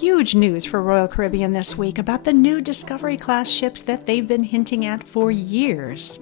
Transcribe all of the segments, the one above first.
huge news for Royal Caribbean this week about the new Discovery-class ships that they've been hinting at for years.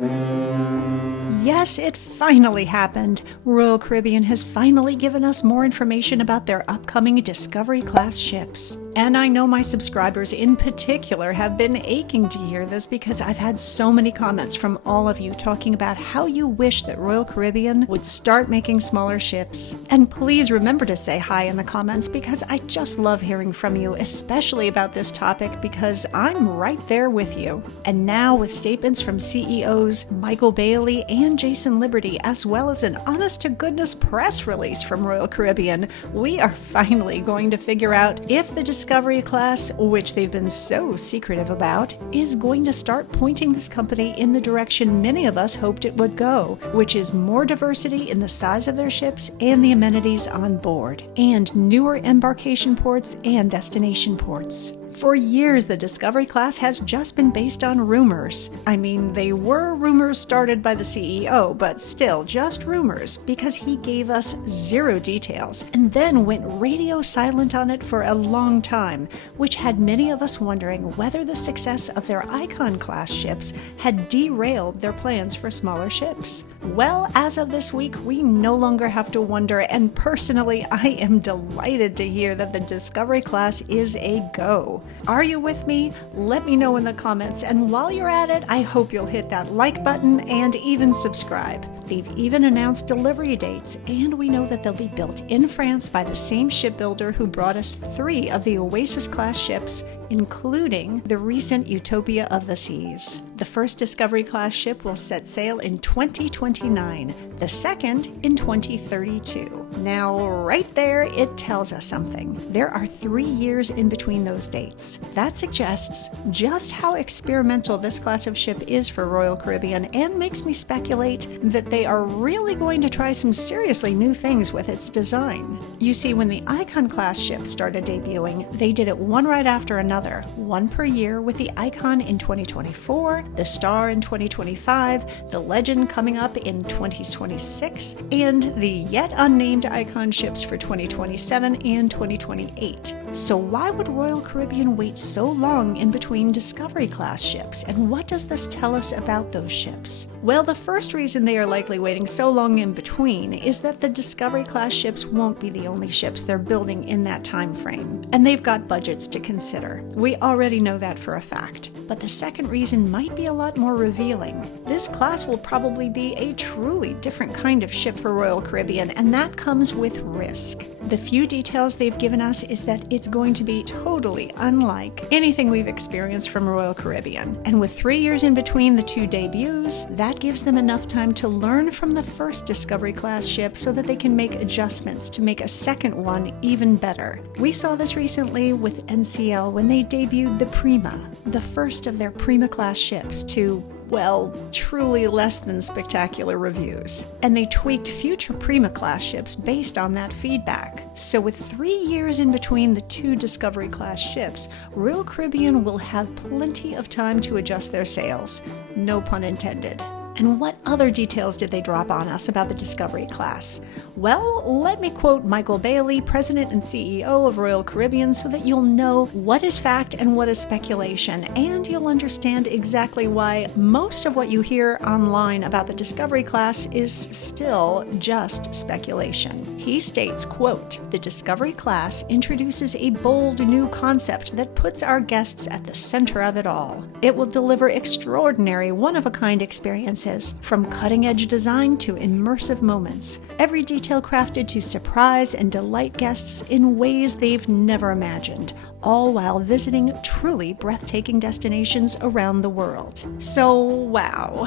Yes, it finally happened. Royal Caribbean has finally given us more information about their upcoming Discovery-class ships. And I know my subscribers in particular have been aching to hear this because I've had so many comments from all of you talking about how you wish that Royal Caribbean would start making smaller ships. And please remember to say hi in the comments because I just love hearing from you, especially about this topic because I'm right there with you. And now with statements from CEOs Michael Bailey and Jason Liberty, as well as an honest-to-goodness press release from Royal Caribbean, we are finally going to figure out if the Discovery class, which they've been so secretive about, is going to start pointing this company in the direction many of us hoped it would go, which is more diversity in the size of their ships and the amenities on board, and newer embarkation ports and destination ports. For years, the Discovery class has just been based on rumors. I mean, they were rumors started by the CEO, but still just rumors because he gave us zero details and then went radio silent on it for a long time, which had many of us wondering whether the success of their Icon-class ships had derailed their plans for smaller ships. Well, as of this week, we no longer have to wonder, and personally, I am delighted to hear that the Discovery class is a go. Are you with me? Let me know in the comments, and while you're at it, I hope you'll hit that like button and even subscribe. They've even announced delivery dates, and we know that they'll be built in France by the same shipbuilder who brought us 3 of the Oasis-class ships, including the recent Utopia of the Seas. The first Discovery-class ship will set sail in 2029, the second in 2032. Now, right there, it tells us something. There are 3 years in between those dates. That suggests just how experimental this class of ship is for Royal Caribbean and makes me speculate that they are really going to try some seriously new things with its design. You see, when the Icon-class ships started debuting, they did it one right after another, one per year, with the Icon in 2024, the Star in 2025, the Legend coming up in 2026, and the yet unnamed Icon ships for 2027 and 2028. So why would Royal Caribbean wait so long in between Discovery-class ships, and what does this tell us about those ships? Well, the first reason they are likely waiting so long in between is that the Discovery-class ships won't be the only ships they're building in that time frame, and they've got budgets to consider. We already know that for a fact. But the second reason might be a lot more revealing. This class will probably be a truly different kind of ship for Royal Caribbean, and that comes with risk. The few details they've given us is that it's going to be totally unlike anything we've experienced from Royal Caribbean. And with 3 years in between the 2 debuts, that gives them enough time to learn from the first Discovery-class ship so that they can make adjustments to make a second one even better. We saw this recently with NCL when they debuted the Prima, the first of their Prima-class ships, to, well, truly less than spectacular reviews. And they tweaked future Prima-class ships based on that feedback. So with 3 years in between the 2 Discovery-class ships, Royal Caribbean will have plenty of time to adjust their sails. No pun intended. And what other details did they drop on us about the Discovery class? Well, let me quote Michael Bailey, President and CEO of Royal Caribbean, so that you'll know what is fact and what is speculation, and you'll understand exactly why most of what you hear online about the Discovery class is still just speculation. He states, quote, "The Discovery class introduces a bold new concept that puts our guests at the center of it all. It will deliver extraordinary, one-of-a-kind experiences, from cutting-edge design to immersive moments, every detail crafted to surprise and delight guests in ways they've never imagined, all while visiting truly breathtaking destinations around the world." So, wow.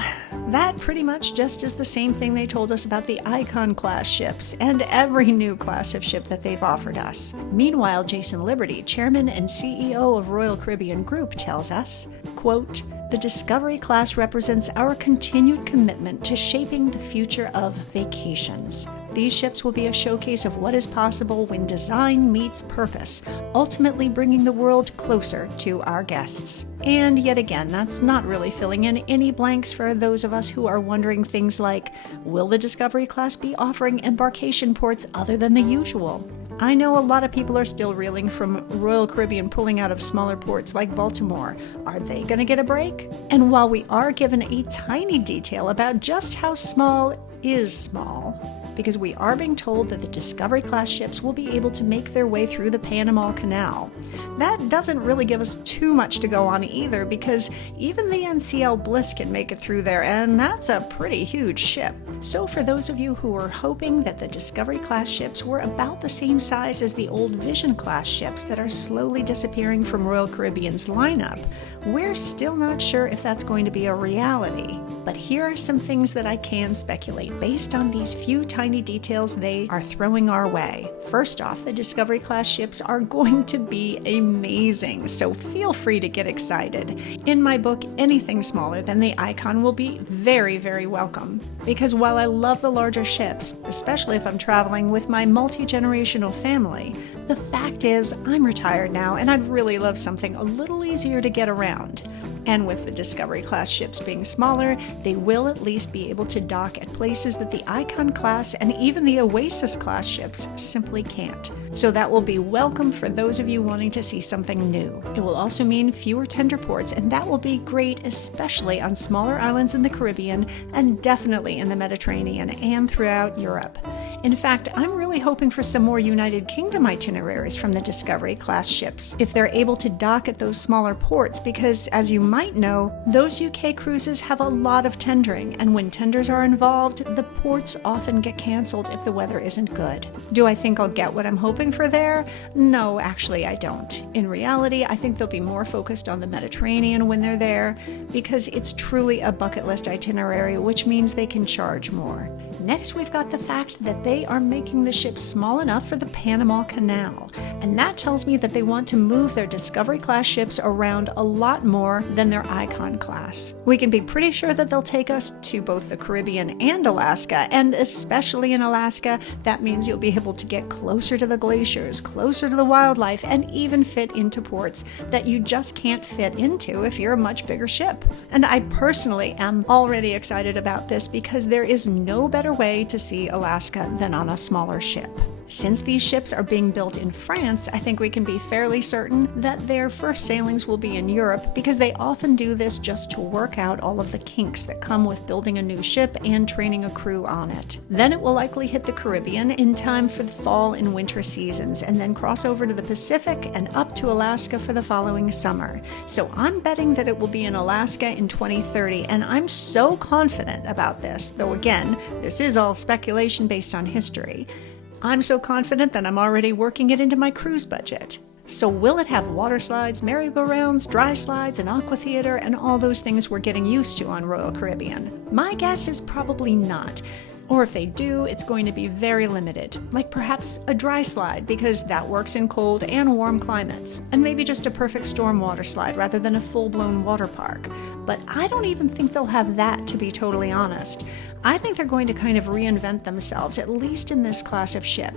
That pretty much just is the same thing they told us about the Icon-class ships and every new class of ship that they've offered us. Meanwhile, Jason Liberty, Chairman and CEO of Royal Caribbean Group, tells us, quote, "The Discovery class represents our continued commitment to shaping the future of vacations. These ships will be a showcase of what is possible when design meets purpose, ultimately bringing the world closer to our guests." And yet again, that's not really filling in any blanks for those of us who are wondering things like, will the Discovery class be offering embarkation ports other than the usual? I know a lot of people are still reeling from Royal Caribbean pulling out of smaller ports like Baltimore. Are they going to get a break? And while we are given a tiny detail about just how small is small, because we are being told that the Discovery-class ships will be able to make their way through the Panama Canal. That doesn't really give us too much to go on either, because even the NCL Bliss can make it through there, and that's a pretty huge ship. So for those of you who were hoping that the Discovery-class ships were about the same size as the old Vision-class ships that are slowly disappearing from Royal Caribbean's lineup, we're still not sure if that's going to be a reality. But here are some things that I can speculate based on these few tiny details they are throwing our way. First off, the Discovery-class ships are going to be amazing, so feel free to get excited. In my book, anything smaller than the Icon will be very, very welcome. Because while I love the larger ships, especially if I'm traveling with my multi-generational family, the fact is I'm retired now and I'd really love something a little easier to get around. And with the Discovery-class ships being smaller, they will at least be able to dock at places that the Icon-class and even the Oasis-class ships simply can't. So that will be welcome for those of you wanting to see something new. It will also mean fewer tender ports, and that will be great, especially on smaller islands in the Caribbean and definitely in the Mediterranean and throughout Europe. In fact, I'm really hoping for some more United Kingdom itineraries from the Discovery-class ships if they're able to dock at those smaller ports, because as you might know, those UK cruises have a lot of tendering, and when tenders are involved, the ports often get cancelled if the weather isn't good. Do I think I'll get what I'm hoping for there? No, actually I don't. In reality, I think they'll be more focused on the Mediterranean when they're there, because it's truly a bucket list itinerary, which means they can charge more. Next, we've got the fact that they are making the ship small enough for the Panama Canal, and that tells me that they want to move their Discovery-class ships around a lot more than their Icon-class. We can be pretty sure that they'll take us to both the Caribbean and Alaska, and especially in Alaska, that means you'll be able to get closer to the glaciers, closer to the wildlife, and even fit into ports that you just can't fit into if you're a much bigger ship. And I personally am already excited about this because there is no better way to see Alaska than on a smaller ship. Since these ships are being built in France, I think we can be fairly certain that their first sailings will be in Europe, because they often do this just to work out all of the kinks that come with building a new ship and training a crew on it. Then it will likely hit the Caribbean in time for the fall and winter seasons, and then cross over to the Pacific and up to Alaska for the following summer. So I'm betting that it will be in Alaska in 2030, and I'm so confident about this, though again, this is all speculation based on history. I'm so confident that I'm already working it into my cruise budget. So will it have water slides, merry-go-rounds, dry slides, an aqua theater, and all those things we're getting used to on Royal Caribbean? My guess is probably not. Or if they do, it's going to be very limited, like perhaps a dry slide, because that works in cold and warm climates, and maybe just a perfect storm water slide rather than a full-blown water park. But I don't even think they'll have that, to be totally honest. I think they're going to kind of reinvent themselves, at least in this class of ship.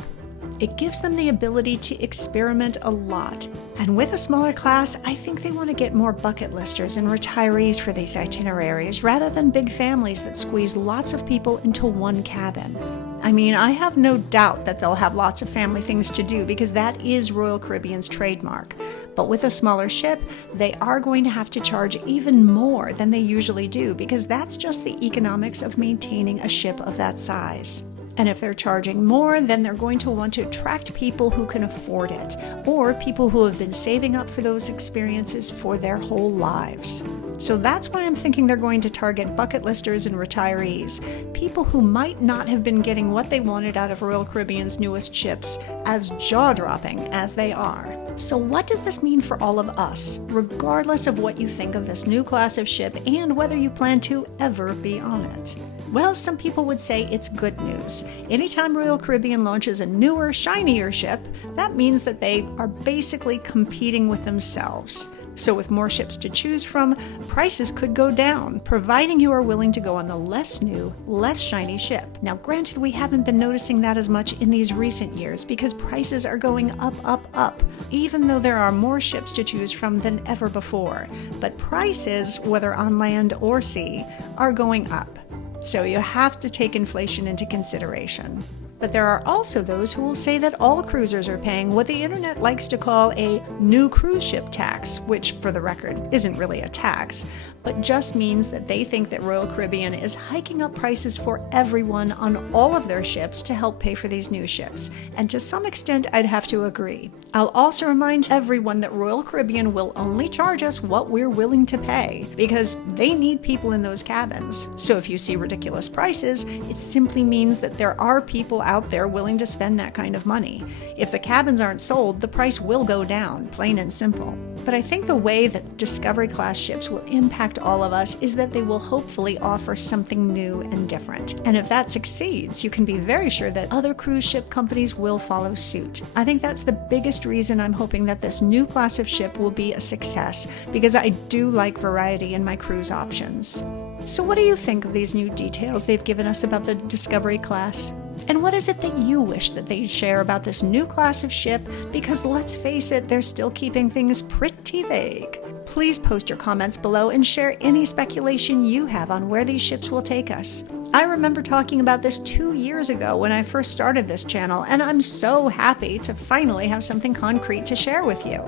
It gives them the ability to experiment a lot. And with a smaller class, I think they want to get more bucket listers and retirees for these itineraries, rather than big families that squeeze lots of people into one cabin. I mean, I have no doubt that they'll have lots of family things to do, because that is Royal Caribbean's trademark. But with a smaller ship, they are going to have to charge even more than they usually do, because that's just the economics of maintaining a ship of that size. And if they're charging more, then they're going to want to attract people who can afford it, or people who have been saving up for those experiences for their whole lives. So that's why I'm thinking they're going to target bucket listers and retirees, people who might not have been getting what they wanted out of Royal Caribbean's newest ships, as jaw-dropping as they are. So what does this mean for all of us, regardless of what you think of this new class of ship and whether you plan to ever be on it? Well, some people would say it's good news. Anytime Royal Caribbean launches a newer, shinier ship, that means that they are basically competing with themselves. So with more ships to choose from, prices could go down, providing you are willing to go on the less new, less shiny ship. Now granted, we haven't been noticing that as much in these recent years because prices are going up, even though there are more ships to choose from than ever before. But prices, whether on land or sea, are going up. So you have to take inflation into consideration. But there are also those who will say that all cruisers are paying what the internet likes to call a new cruise ship tax, which, for the record, isn't really a tax, but just means that they think that Royal Caribbean is hiking up prices for everyone on all of their ships to help pay for these new ships. And to some extent, I'd have to agree. I'll also remind everyone that Royal Caribbean will only charge us what we're willing to pay, because they need people in those cabins. So if you see ridiculous prices, it simply means that there are people out there willing to spend that kind of money. If the cabins aren't sold, the price will go down, plain and simple. But I think the way that Discovery-class ships will impact all of us is that they will hopefully offer something new and different. And if that succeeds, you can be very sure that other cruise ship companies will follow suit. I think that's the biggest reason I'm hoping that this new class of ship will be a success, because I do like variety in my cruise options. So what do you think of these new details they've given us about the Discovery class? And what is it that you wish that they'd share about this new class of ship? Because let's face it, they're still keeping things pretty vague. Please post your comments below and share any speculation you have on where these ships will take us. I remember talking about this 2 years ago when I first started this channel, and I'm so happy to finally have something concrete to share with you.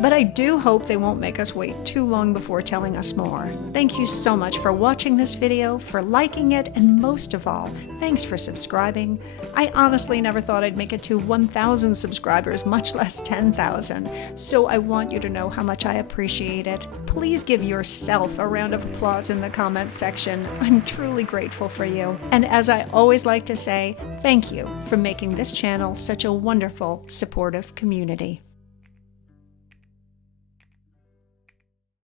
But I do hope they won't make us wait too long before telling us more. Thank you so much for watching this video, for liking it, and most of all, thanks for subscribing. I honestly never thought I'd make it to 1,000 subscribers, much less 10,000, so I want you to know how much I appreciate it. Please give yourself a round of applause in the comments section. I'm truly grateful for you. And as I always like to say, thank you for making this channel such a wonderful, supportive community.